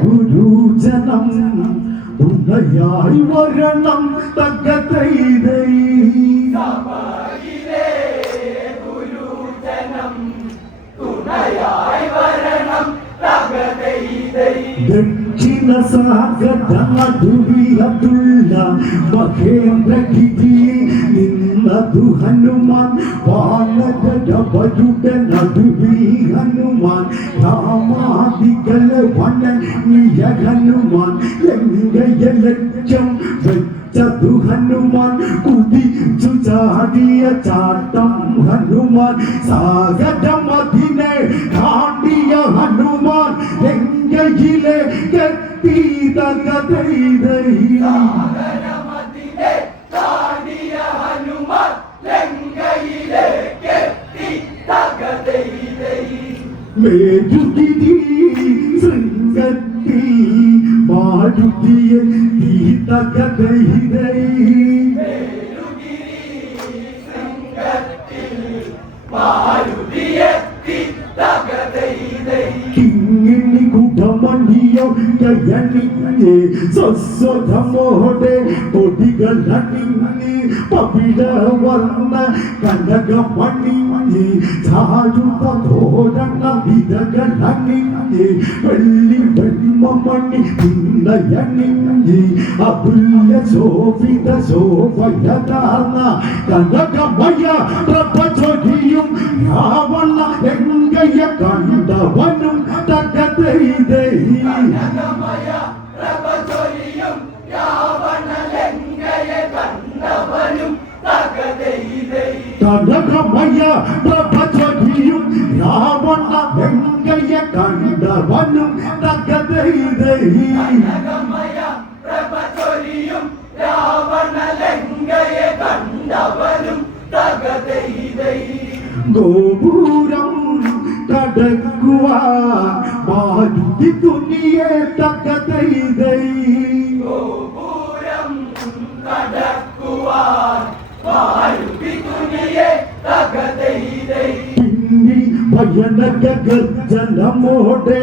ഗുരുജനം തുണയായി വരണം തകതൈതൈ സഭയിലെ ഗുരുജനം തുണയായി വരണം തകതൈതൈ ദക്ഷിണ സാഗരനടുവിലുള്ള മഹേന്ദ്രഗിരിയിൽ നിന്നതു ഹനുമാൻ വാനരവരുടെ നടുവിൽ ഹനുമാൻ രാമാദികളെ വണങ്ങിയ ഹനുമാൻ ലങ്കയ ലക്ഷ്യം വെച്ചതു ഹനുമാൻ കുതിച്ചു ചാടിയ ചാട്ടം ഹനുമാൻ സാഗരമതിനെ താണ്ടിയ ഹനുമാൻ ലങ്കയിലെ കത്തി തകതൈതൈ സാഗരമതിനെ താണ്ടിയ ഹനുമാൻ ലങ്കയിലെ കത്തി തകതൈതൈ മേരുഗിരി ശൃംഗത്തിൽ മാരുതിയെ തീ തകതൈതൈ കിങ്ങിണി കുടമണിയോ കയണിഞ്ഞ് സ്വസ്വധമോടെ പൊടികളണിഞ്ഞ് പവിഴ വർണ്ണ കനകമണിഞ്ഞ് ചാടുക തോരണ വിതകളണിഞ്ഞ് വെള്ളി വെണ്മമണി പിന്നയണിഞ്ഞ് അതുല്യ ശോഭിത ശോഭയതാർന്ന കനകമയ പ്രഭചൊരിയും രാവണ ലങ്കയ കണ്ടവനും തകതൈതൈ കനകമയ പ്രഭചൊരിയും രാവണ ലങ്കയ കണ്ടവനും തകതൈതൈ കനകമയ പ്രഭചൊരിയും രാവണ ലങ്കയ കണ്ടവനും തകതൈതൈ കനകമയ പ്രഭചൊരിയും രാവണ ലങ്കയ കണ്ടവനും തകതൈതൈ ഗോപുരം കടക്കുവാൻ മാരുതി തുനിയെ തകതൈതൈ ഗോപുരം കടക്കുവാൻ മാരുതി തുനിയെ തകതൈതൈ പിന്നിൽ ഭയനക ഗർജനമോടെ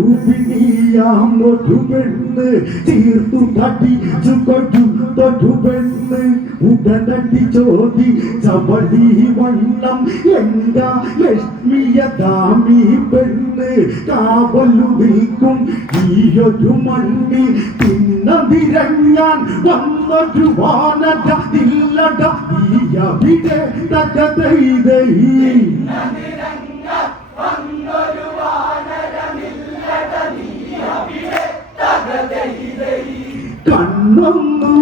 ഉഗ്രരൂപിണിയാം ഒരു പെണ്ണ് തീർത്തു തടിച്ചു കൊടുത്തൊരു പെണ്ണ് ഉടനടി ചോദി ചവടി വണ്ണം എന്താ ലക്ഷ്മിയതാമീ പെണ്ണ് കാവലു നിൽക്കും ഈയൊരു മണ്ണി തിന്നതിരഞ്ഞാൻ വന്നൊരു വാനട ഇല്ലട ഈയവിടെ തകതൈതൈ കണ്ണൊന്നു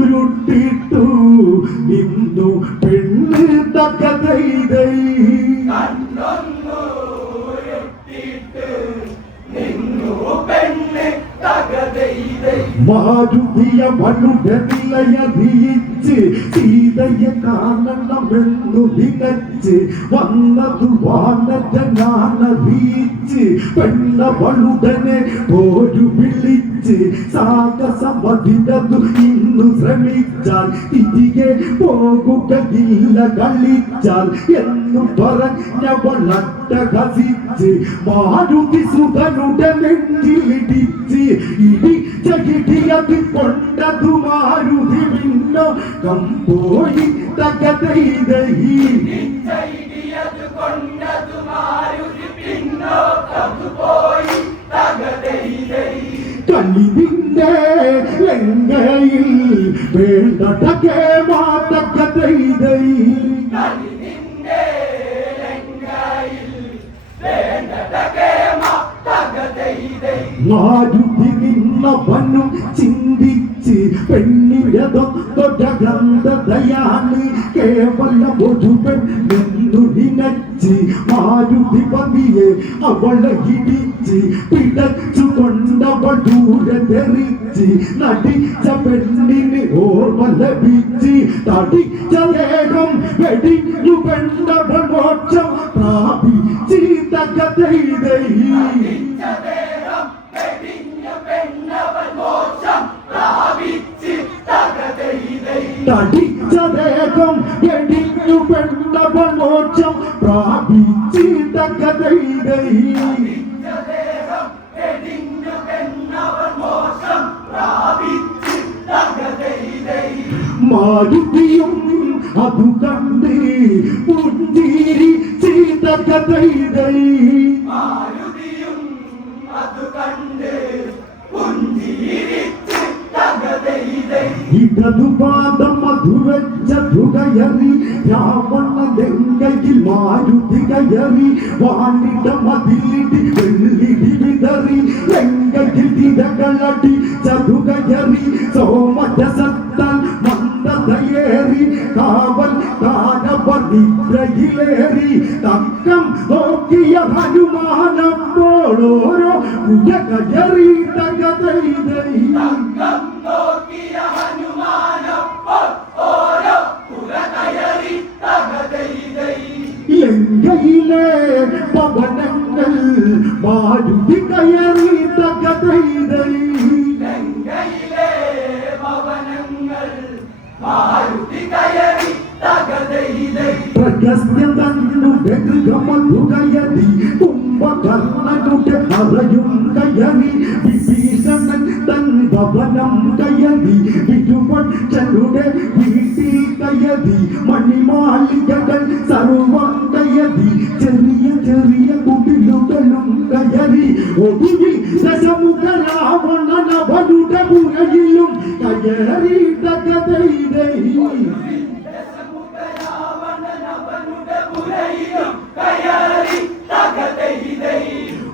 ഉരുട്ടിട്ടു നിന്നു പെണ്ണ് തകതൈതൈ മാരുതിയ മനുടെ നിലയതിയിച്ച് സീതയെ കാണണമെന്നു നിനച്ച് വന്നതു വാനരനാണറിയിച്ച് പെണ്ണവളുടനെ പോരു വിളിച്ച് സാഹസമതിനതു ഇന്നു ശ്രമിച്ചാൽ തിരികെ പോകുകയില്ല കളിച്ചാൽ എന്നു പറഞ്ഞവളട്ടഹസിച്ച് മാരുതി സുതനുടെ നെഞ്ചിലിടിച്ച് ഇടിച്ചകിടിയത് കൊണ്ടതു മാരുതി വിണ്ണോ കമ്പോയി തകതൈതൈ കളിവിന്റെ ലങ്കയിൽ വേണ്ടടകേ മാതകതൈതൈ മാരുതി നിന്നവനും ചിന്തിച്ച് പെണ്ണിഴതൊട്ടകന്തതയാണ് കേവലം ഒരു പെണ്ണെന്നു നിനച്ച് മാരുതി പതിയെ അവളെ ഇടിച്ച് പിടച്ചു കൊണ്ടവൾ ദൂരെ തെറിച്ച് നടിച്ച പെണ്ണിന് ഓർമ്മ ലഭിച്ച് തടിച്ച ദേഹം വെടിഞ്ഞു പെണ്ണവൾ മോക്ഷം പ്രാപിച്ച് തകതൈതൈ തടിച്ച ദേഹം വെടിഞ്ഞു പെണ്ണവൾ മോക്ഷം പ്രാപിച്ച് തകതൈതൈ മാരുതിയും അതു കണ്ട് പുഞ്ചിരി ചെയ്തകതൈതൈ മാരുതിയും അതു കണ്ട് പുഞ്ചിരിച്ച് തകതൈതൈ ഇടതുപാദം മധുവച്ച തുകയറി രാവണ ലങ്കയിൽ മാരുതി കയറി വാണിട മതിലിടി വെള്ളിടി വിതറി ലങ്കയിൽ തിരകളടി ചതുകയറി സോമജസത്താൽ മന്ദതയേറി കാവൽ കാനവനിദ്രയിലേറി തക്കം നോക്കിയ ഹനുമാനപ്പോൾ ഓരോ കുടകയറി തകതൈതൈ തക്കം നോക്കിയ ഹനുമാനപ്പോൾ ഓരോ കുട കയറി തകതൈതൈ ലങ്കയിലെ പവനങ്ങൾ മാരുതി കയറി തകതൈതൈ ലങ്കയിലെ ഭവനങ്ങൾ മാരുതി കയറി തകതൈതൈ പ്രഗസ്ത്യം തന്നുടെ ഗൃഹമധുകയറി കുംഭകർണനുടെ അറയും കയറി വിഭീഷണൻ തൻ ഭവനം കയറി വിരുപക്ഷനുടെ വീട്ടിൽ കയറി മണിമാളികകൾ സർവം കയറി ചെറിയ ചെറിയ കുടിലുകളും കയറി ഒടുവിൽ ദശമുഖ രാവണനവരുടെ പുറകിലും കയറി തകതൈതൈ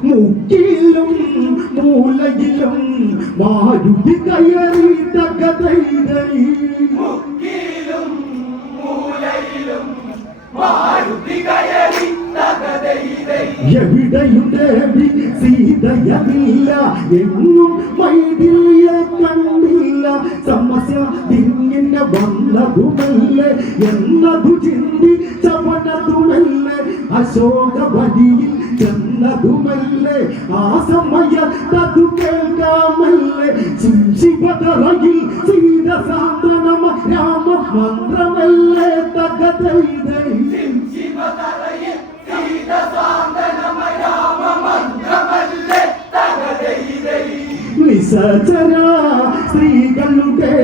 മുക്കിലും മൂലയിലും മാരുതി കയറി തകതൈതൈ മുക്കിലും മൂലയിലും മാരുതി കയറി തകതൈതൈ എവിടെയും ദേവി സീതയതില്ല എങ്ങും വൈദ്യ കണ്ടില്ല സമസ്യ ഇങ്ങനെ വന്നതുമല്ലേ എന്നതു ചിന്തിച്ചവനതുമല്ലേ അശോകവനിയിൽ ചെന്നതുമല്ലേ ആ സമയത്തതു കേൾക്കാമല്ലേ ശിവതറയിൽ സീത സാന്ത്വനമ രാമ മന്ത്രമല്ലേ തകതൈതൈ ശിവതറയിൽ സീത സാന്ത്വനമ രാമ മന്ത്രമല്ലേ തകതൈതൈ നിശചര സ്ത്രീകളുടെ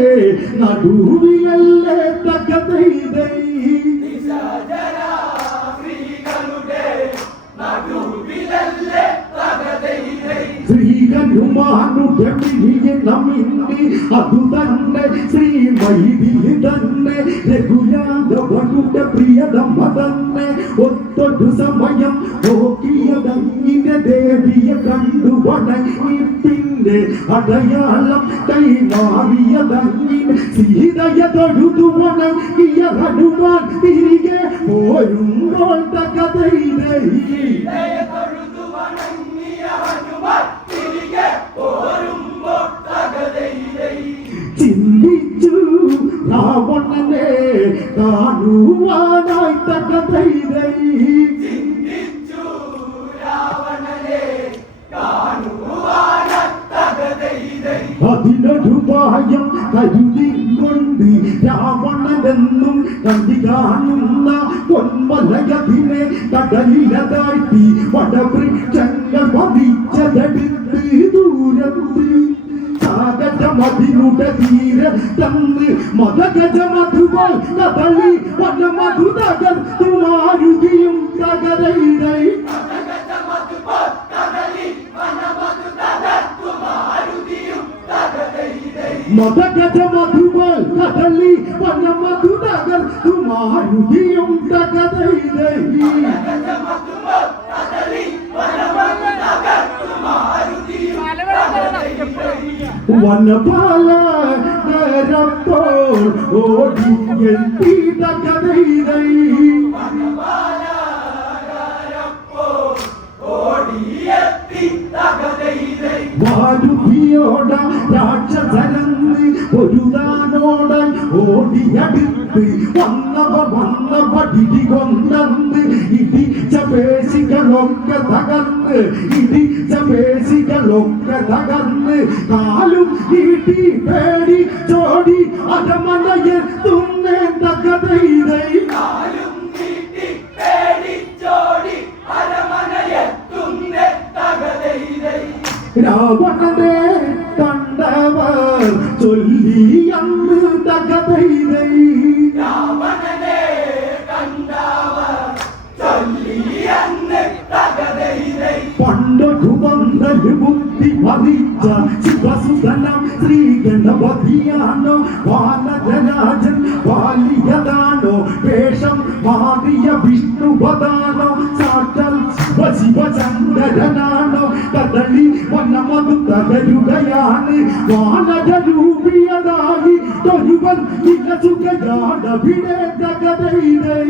നടുവിലല്ലേ തകതൈതൈ നിശചര സ്ത്രീകളുടെ നടുവിലല്ലേ തകതൈതൈ ശ്രീഹനുമാനുടെ മിഴിയെണ്ണമിന്നി അതു തന്നെ ശ്രീമൈഥിലി തന്നെ രഘുരാഘവനുടെ പ്രിയതമ തന്നെ ഒത്തൊരു സമയം നോക്കിയതങ്ങിന്റെ ദേവിയെ കണ്ടു വണങ്ങി പിന്നെ അടയാളം കൈമാറിയതങ്ങിന് സീതയെ തൊഴുതു വണങ്ങിയ ഹനുമാൻ തിരികെ പോരുമ്പോൾ തകതൈതൈ തൊഴുതു വണങ്ങിയ ഹനുമാൻ തിരികെ പോരുമ്പോൾ തകതൈതൈ ചിന്തിച്ചു രാവണനെ കാണുവാനായി തകതൈതൈ ചിന്തിച്ചു രാവണനെ കാണുവാനായി തകതൈതൈ അതിനൊരു പായം കരുതിക്കൊണ്ട് രാവണനെന്നും കണ്ടി കാണുന്ന പൊന്മലയതിനെ കടലിലതാഴ്ത്തി വടവൃക്ഷങ്ങൾ പതിച്ചതെടുത്ത് ദൂരത്ത് സാഗജമതിനുടെ തീരെ തന്ന് മതഗജമധുവാൽ കദളി വനമധു തകർത്തു മാരുതിയും തകതൈതൈ മതഗജമധുവാൽ കദളി വനമധു തകർത്തു മാരുതിയും തകതൈതൈ വനപാലകരപ്പോൾ ഓടിയെത്തി തകതൈതൈ മാരുതിയോട രാക്ഷസരന്ന് പൊരുതാനോടായി ഓടിയടുത്ത് വന്ന പടിടി കൊണ്ടന്ന് ഇടിച്ച പേശികളൊക്കെ തകർന്ന് ഇടിച്ച പേശികളൊക്കെ തകർന്ന് കാലും നീട്ടി പേടി ചോടി അരമനയെത്തുന്നേ തകതൈതൈ രാവണനെ കണ്ടവർ ചൊല്ലി അന്ന് തകതൈതൈ രാവണനെ കണ്ടവർ ചൊല്ലിയന്ന് തകതൈതൈ പണ്ടൊരു വന്നൊരു ബുദ്ധി പറിച്ച ശിവസുതനം ശ്രീ ഗണപതിയാണോ വാനരരാജൻ വാലിയതാണോ വേഷം മാറിയ വിഷ്ണുപദാണോ സാക്ഷാൽ ശിവശങ്കരനാണോ കദളി വനമതു തകരുകയാണ് വാനരൂപിയതായി തൊഴുവൻ വികസുകയാടവിടെ തകതൈതൈ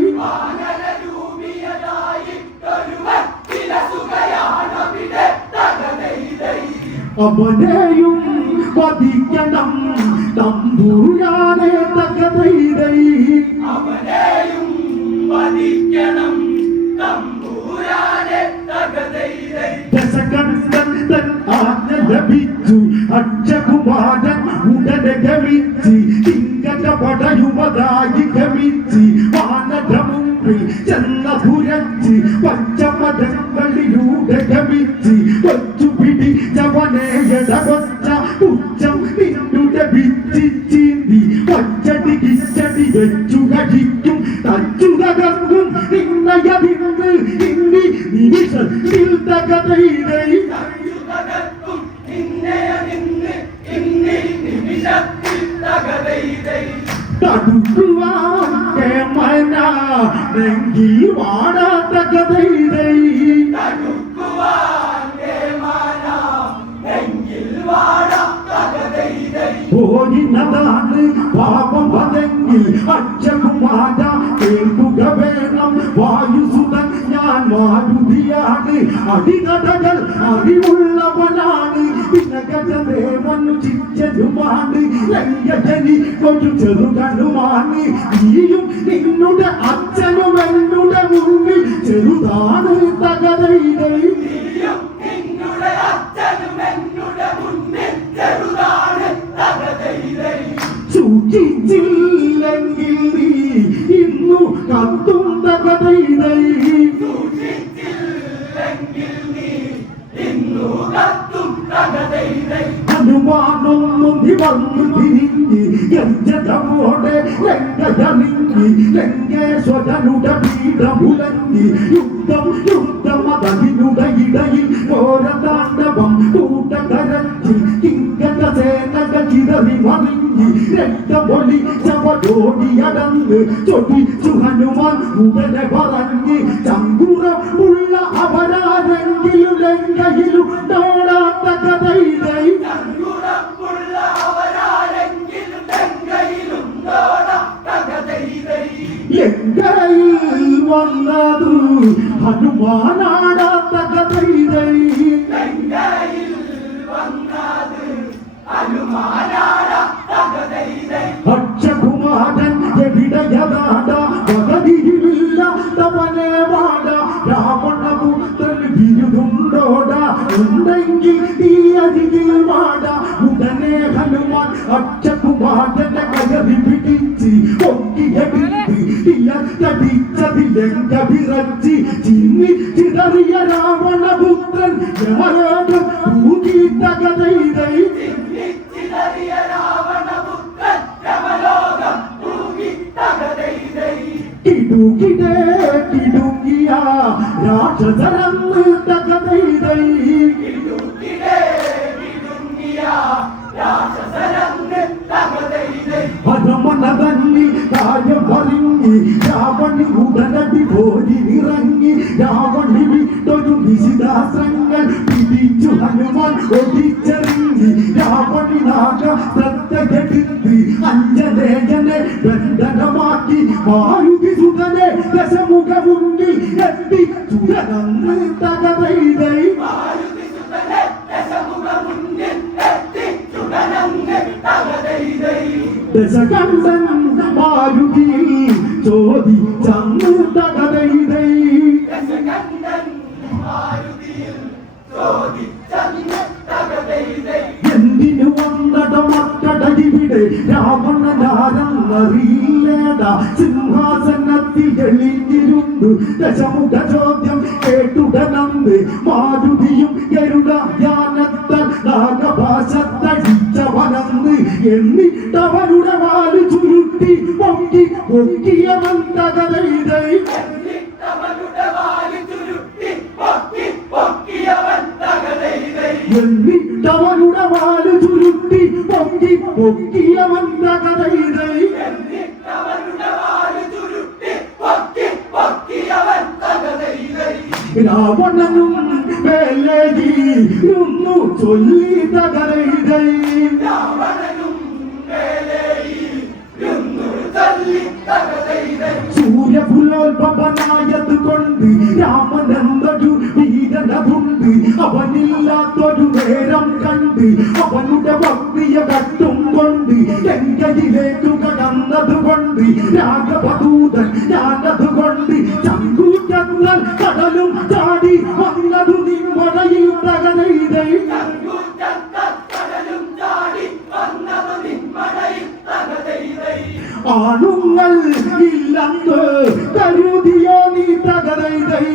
വാനരരൂപിയതായി തൊഴുവൻ വിലസുകയാണവിടെ തകതൈതൈ അവനെയും വധിക്കണം തമ്പുരാനെ തകതൈതൈ അവനെയും വധിക്കണം തമ്പുരാനെ തകതൈതൈ ദശകണ്ഠൻ തൻ ആജ്ഞ ലഭിച്ചു അക്ഷകുമാരൻ ഉടനെ ഗമിച്ച് ഇങ്കത പടയുമതായി ഗമിച്ച് വാനരമുമ്പിൽ ചെന്നതുരച്ച് പഞ്ചമതങ്ങളിലൂടെ ഗമിച്ച് കൊച്ചു പിടിച്ചവനെ എടകൊച്ച ഉച്ചം നിന്നുടെ വിച്ച് ചീന്തി ഒച്ചടി കിച്ചടി വെച്ചു കടിക്കും തച്ചു തകർക്കും നിന്നയതിന്ന് ഇന്നി നിമിഷത്തിൽ തകതൈതൈ തകർക്കും നിന്നയതിന്ന് ഇന്നി നിമിഷത്തിൽ തകതൈതൈ തടുക്കുവാൻ കേമന നെങ്കിൽ വാടാത്ത കഥയിടൈ തടുക്കുവാൻ കേമാനാ നെഞ്ചിൽ വാടാ തകതൈതൈ ഓടിനതാണ് പാപം വതെങ്കിൽ അച്ഛകുമാര കേൾക്കുക വേണം വായുസുതൻ ഞാൻ മാരുതിയാണ് അടികടകൾ അറിവുള്ളവനാണ് പിന്നകജദേവനു ചിച്ചരുമാണ് ലംഘനി ഒരു ചെറുകനുമാണ് നീയും നിന്നുടെ അച്ഛനും എന്നുടെ മുന്നിൽ ചെറുതാണ് തകതൈതൈ നീയും നിന്നുടെ അച്ഛനും എന്നുടെ മുന്നിൽ ചെറുതാണ് തകതൈതൈ സൂക്ഷിച്ചില്ലെങ്കിൽ നീ ഇന്നു കത്തും തകതൈതൈ സൂക്ഷിച്ചില്ലെങ്കിൽ നീ ഇന്നു കത്തും തകതൈതൈ ഹനുമാനൊന്നും വന്നു തിരിഞ്ഞ് ഗർജതമോടെ ലങ്കയറിഞ്ഞ് ലങ്കേശ്വരനുടെ പീഠമുലഞ്ഞ് യുദ്ധമതനുടെ ഇടയിൽ ഘോരതാണ്ഡവം കൂട്ടകരഞ്ഞ് കിങ്കര സേനകൾ ചിതറി മറിഞ്ഞ് രക്തമൊളി ചവടോടിയടന്ന് ചൊടിച്ചു ഹനുമാൻ ഉടനെ പറഞ്ഞ് ചങ്കുറമുള്ള അവരാരെങ്കിലും ലങ്കയിലും നോടാത്ത കഥയിലൈ തങ്കുറപ്പുള്ള അവരാരെങ്കിലും ലങ്കയിലുണ്ടോടാ തകതൈതൈ ലങ്കയിൽ വന്നതു ഹനുമാനാടാത്ത കഥയിലൈ ലങ്കയിൽ വന്നത് ഹനുമാനാടാ തകതൈതൈ അക്ഷകുമാരൻ എവിടെയതാട പകതിയില്ല തവനെ വാട രാവണപുത്രൻ ബിരുദുണ്ടോട ഉണ്ടെങ്കിൽ ഈ അരികിൽ വാട ഉടനെ ഹനുമാൻ അക്ഷകുമാരനെ കയറി പിടിച്ച് ഒക്കിയെടുത്ത് ഇലക്കടിച്ചതി ലങ്ക വിറച്ച് ചിന്നി ചിതറിയ രാവണപുത്രൻ യമലോകം പൂജി തകതൈതൈ ചിതറിയ രാവണപുത്രൻ യമലോകം പൂകി തകതൈതൈ കിടുകിടേ കിടുങ്ങിയ രാക്ഷസരന്ന് തകതൈതൈ കിടുകിടേ കിടുങ്ങിയ രാക്ഷസരന്ന് തകതൈതൈ ഹനുമനതന്നി കാര്യം പറഞ്ഞ് രാവണി ഉടനടി പോരി ഇറങ്ങി രാവണി വിട്ടൊരു നിശിതാസ്ത്രങ്ങൾ പിടിച്ചു ഹനുമാൻ ഒടിച്ചെറിഞ്ഞ് രാവണി നാഗ ശ്രദ്ധയെടുത്ത് അഞ്ജനേജനെ ബന്ധനമാക്കി മാരുതി സുതനെ ദശമുഖ മുന്നിൽ എത്തി ചുരന്ന് തകതൈതൈ മാരുതിസുതനെ ദശമുഖ മുന്നിൽ എത്തി ചുടനങ്ങ് തകതൈതൈ ദശകണ്ഠൻ മാരുതിയിൽ ചോദിച്ചന്ന് തകതൈതൈ ദശകണ്ഠൻ മാരുതിയിൽ ചോദിച്ചന്ന് തകതൈതൈ എന്തിനു വന്നട മക്കട ഇവിടെ രാവണനാരെന്നറിയില്ലേട സിംഹാസനത്തിൽ എളിഞ്ഞിരുന്നു ദശമുഖ ചോദ്യം കേട്ടുടനന്ന് മാരുതിയും ഗരുഡ യാനത്താൽ നാഗഭാഷത്തടിച്ചവനന്ന് എന്നിട്ടവരുടെ വാല് ചുരുട്ടി പൊക്കി പൊക്കിയവൻ തകരൈതൈ എന്നിട്ടവരുടെ വാല് ചുരുട്ടി പൊക്കി പൊക്കിയവൻ തകരൈതൈ രാവണനും വേലയിലിരുന്നു ചൊല്ലി തകരൈതൈ സൂര്യപുലോത്ഭവനായത് കൊണ്ട് രാമനെന്തൊരു വീരനതുണ്ട് അവനില്ലാത്തൊരു നേരം കണ്ട് അവനുടെ ഭക്തിയെ കട്ടും കൊണ്ട് ലങ്കയിലേക്കു കടന്നതുകൊണ്ട് രാഘവദൂതൻ ഞാനതുകൊണ്ട് ചങ്കൂറ്റങ്ങൾ കടലും ചാടി വന്നതു നിമ്മടയിൽ തകരൈതൈ ആണുങ്ങൾ ഇല്ലെന്ന് കരുതിയോ നീ തകരൈതൈ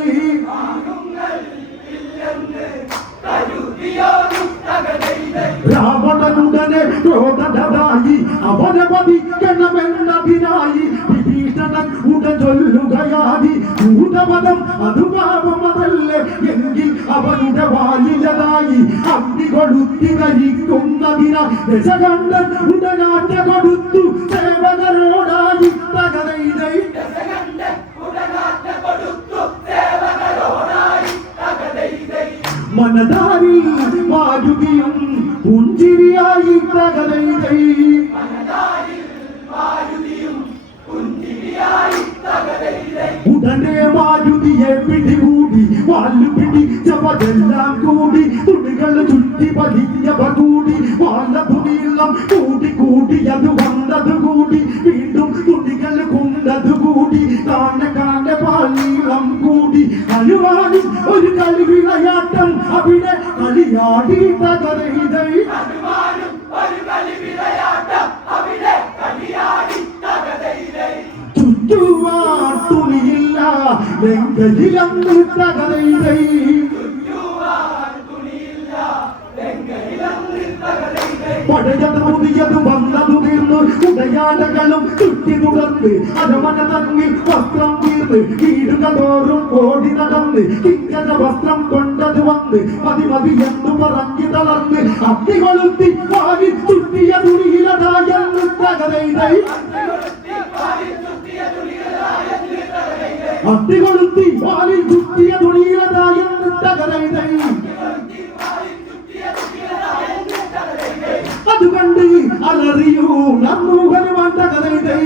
രാവണനുടനെ ക്രോധനായി അവനെ വധിക്കണമെന്നതിനായി വിഭീഷണൻ ചൊല്ലുകയായി ഭൂതപദം അത് പാപമതല്ലേ എങ്കിൽ അവനുടെ വാലിലതായി അഗ്നി കൊളുത്തി കരിക്കുന്നതിനായി ദശകണ്ഠൻ ഉടനാറ്റ കൊടുത്തു സേവകരോടായി തകരൈതൈ മനതാരിൽ മാരുതിയും പുഞ്ചിരിയായി തകരൈതൈ ഉടനെ മാരുതിയെ പിടികൂടി വാല് പിടിച്ചവരെല്ലാം കൂടി തുണികൾ ചുറ്റി പതിഞ്ഞവ കൂടി വാലതു നീളം കൂടി കൂടിയത് വന്നത് കൂടി വീണ്ടും തുണികൾ കൊണ്ടത് കൂടി കാണെ പാലീളം കൂടി അലുവാനും ഒരു കളി വിളയാട്ടം അവിടെ കളിയാടി തകരൈതൈ ചുറ്റുവാൻ തുണിയില്ല ലങ്കയിലന്ന് തകരൈതൈ പടയത് പുതിയത് വന്നതു തീർന്നു ഉടയാടകളും ചുറ്റി തുടർന്ന് അരമന തന്നിൽ വസ്ത്രം തീർന്ന് വീടുകൾ തോറും ഓടി നടന്ന് കിങ്കര വസ്ത്രം കൊണ്ടത് വന്ന് മതി എന്നു പറഞ്ഞു തളർന്ന് അത്തി കൊളുത്തി വാരി ചുറ്റിയ തുണിയിലതായെന്ന് തകരൈതൈ അത്തി കൊളുത്തി വാരി ചുറ്റിയ തുണിയിലതായെന്ന് തകരൈതൈ അതുകണ്ട് അലറിയൂ നന്നു ഹനുമാൻ തകരൈതൈ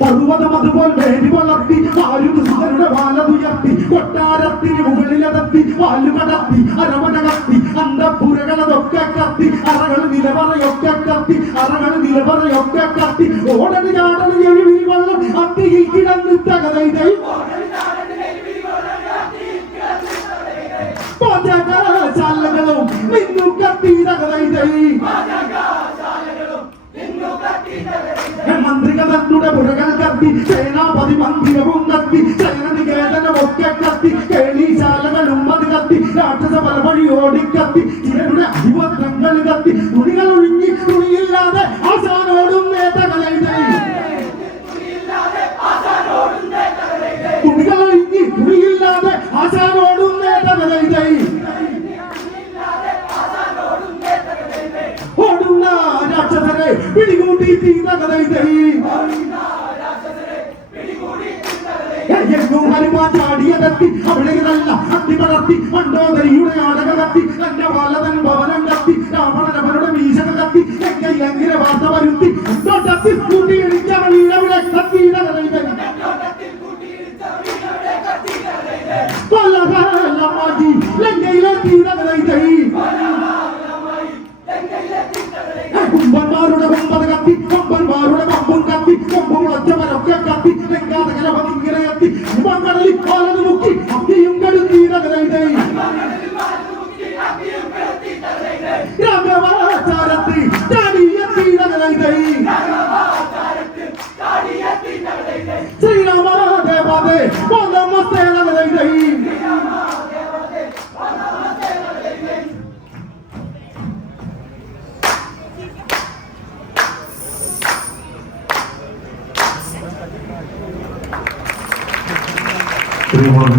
പർവ്വതം അതുപോൽ വേദി വളർത്തി ആരുസുതരുടെ വാലതുയർത്തി കൊട്ടാരത്തിന് മുകളിലകത്തി വാലുകടത്തി അരമന കത്തി അന്തപുരകളതൊക്കെ കത്തി അറകൾ നിലവറയൊക്കെ കത്തി ഓടന് ചാടന് എഴുവി വെള്ളം അത്തിയിൽ കിടന്ന് തകരൈതൈ പാചകശാലകളും നിന്നു കത്തി തകരൈതൈ മന്ത്രിക തന്നുടെ പുറകൾ കത്തി സേനാപതി മന്ദിരവും കത്തി സേനനികേതനമൊക്കെ കത്തി കേളീശാലകളും അത് കത്തി രാക്ഷസ പലവഴി ഓടിക്കത്തി ചിലരുടെ അധിപത്രങ്ങൾ കത്തി തുണികൾ ഒഴിഞ്ഞ് തുണിയില്ലാതെ ആശാനോടും തകരൈതൈ തുണികൾ ഒഴിഞ്ഞ് തുണിയില്ലാതെ ആശാനോടും തകരൈതൈ ഓടുന്ന രാക്ഷസരെ പിടികൂടി തകരൈതൈ ഹനുമാൻ ചാടിയതെത്തി അവിടെ നല്ല അത്തി പടർത്തി മണ്ടോദരിയുടെ ആടക കത്തി തന്റെ വാലതൻ ഭവനം കത്തി രാവണനവരുടെ വീശക കത്തി എങ്ങനെ വാർത്ത വരുത്തി തൊട്ടത്തിൽ കൂട്ടിയിടിച്ചവൻ ഇവിടെ കത്തി തകരൈതൈ കൊല്ലകാലമായി ലങ്കയിലെത്തി തകരൈതൈ കുമ്പന്മാരുടെ കുമ്പത് കത്തി കൊമ്പന്മാരുടെ കൊമ്പും കത്തി കൊമ്പും ഒറ്റവരൊക്കെ കത്തി ലങ്കാതകരവതിങ്ങനെ കത്തി കുമ്പങ്കടലിൽ പാലത് മുക്കി അത്തിയും കടുത്തി തകരൈതൈ രാഘവാചാരത്തിൽ ചാടിയെത്തി തകരൈതൈ ശ്രീരാമദേവതേ നമസ്തേ തകരൈതൈ ശ്രീമാൻ